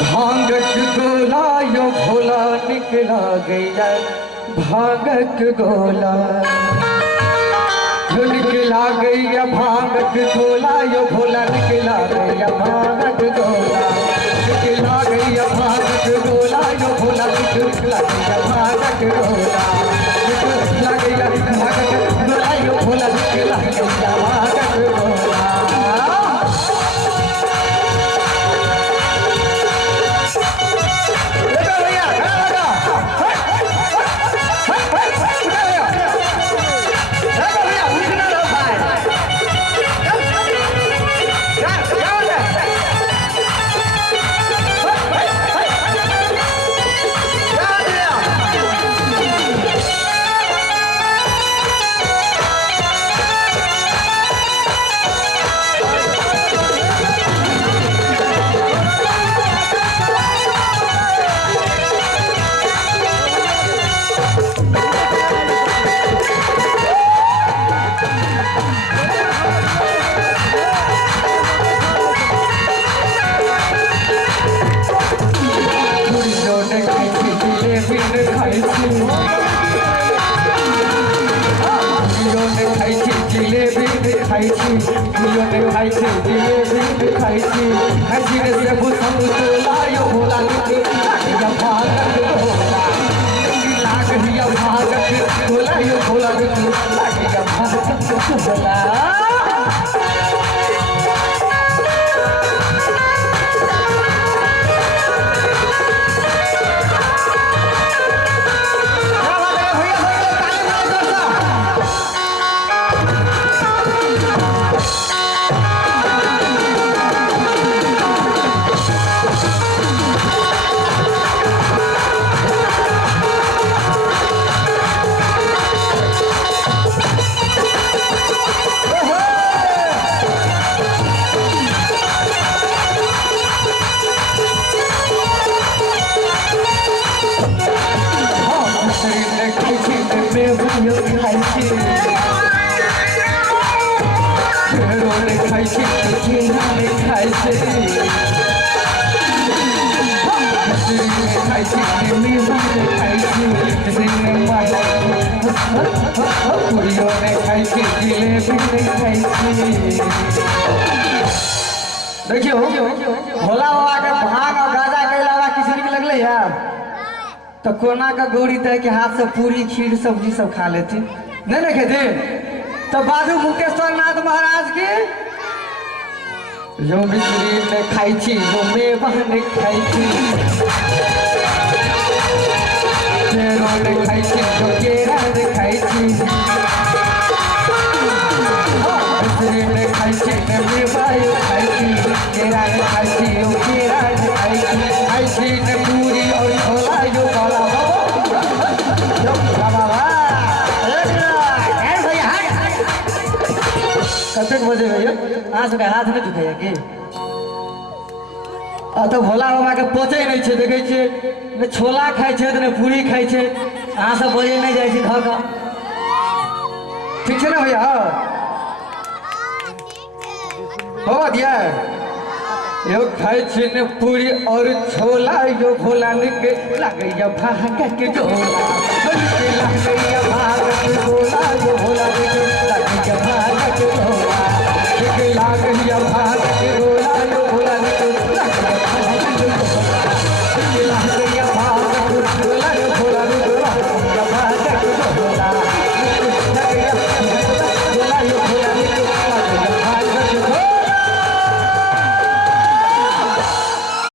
भांगक गोला यो भोला निकला गया, भांगक गोला यो निकला गया, भांगक गोला यो भोला निकला गया, भांगक गोला निकला गया, भांगक गोला यो भोला निकला गया, भांगक गोला निकला गया, भांगक गोला यो भोला निकला गया, भांगक गोला। देखियो भोला बाबा के भांग और गाजा के अलावा किसी के लगले है तो कोना का गौरी तय के हाथ से पूरी खीर सब्जी सब खा लेते नहीं देखे थे। तो बाजू मुकेश्वर नाथ महाराज के जो मिश्री में खाई थी जो मेवा में खाई थी ने खाई थी जो केरा ने खाई थी मिश्री में खाई थी ने मेवा खाई थी केरा ने खाई थी जो केरा ने खाई थी ने पूरी और छोला जो काला जो बाबा कतेक बजे भैया आज के हाथ में दुखे कि तो भोला बाबा के पचे नहीं छे देखे छे ने छोला खाई छे ने पूरी खाई छे अहाँ सब बजे नहीं जाय छी घर का ठीक है ना भैया हो दिया यो खाई छे ने पूरी और छोला यो भोला निके लगैया भाग के गोला लगैया भाग के गोला यो भोला निके